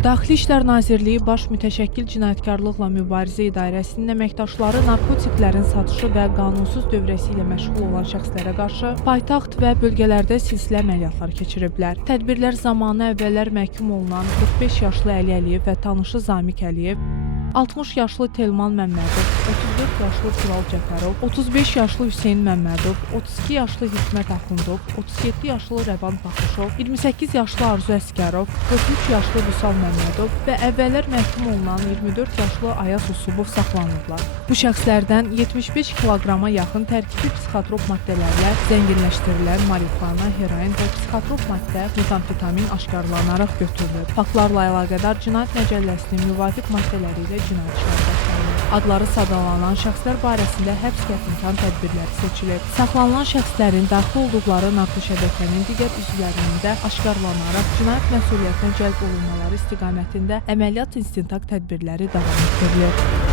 Daxili İşlər Nazirliyi Baş Mütəşəkkil Cinayətkarlıqla Mübarizə İdarəsinin əməkdaşları narkotiklərin satışı və qanunsuz dövrəsi ilə məşğul olan şəxslərə qarşı paytaxt və bölgələrdə silsilə əməliyyatlar keçiriblər. Tədbirlər zamanı əvvəllər məhkum olunan 45 yaşlı Əli Əliyev və tanışı Zamiq Əliyev, 60 yaşlı Telman Məmmədov, 34 yaşlı Tural Cəfərov, 35 yaşlı Hüseyn Məmmədov, 32 yaşlı Hikmət Axundov, 37 yaşlı Rəvan Baxışov, 28 yaşlı Arzu Əskərov, 43 yaşlı Vüsal Məmmədov və əvvəllər məhkum olunan 24 yaşlı Ayaz Usubov saxlanılıblar. Bu şəxslərdən 75 kiloqrama yaxın tərkibi psixotrop maddələrlə zənginləşdirilən marixuana, heroin və psixotrop maddə metamfetamin aşkarlanaraq götürülüb. Faktlarla əlaqədar Cinayət Məcəlləsinin müvafiq maddələri ilə cinayət işləri başlanılıb. Adları sadalanan şəxslər barəsində həbs qətimkan tədbirləri seçilib. Saxlanılan şəxslərin daxil olduqları narko şəbəkənin digər üzvlərinin də aşkarlanaraq cinayət məsuliyyətinə cəlb olunmaları istiqamətində əməliyyat istintaq tədbirləri davam etdirilir.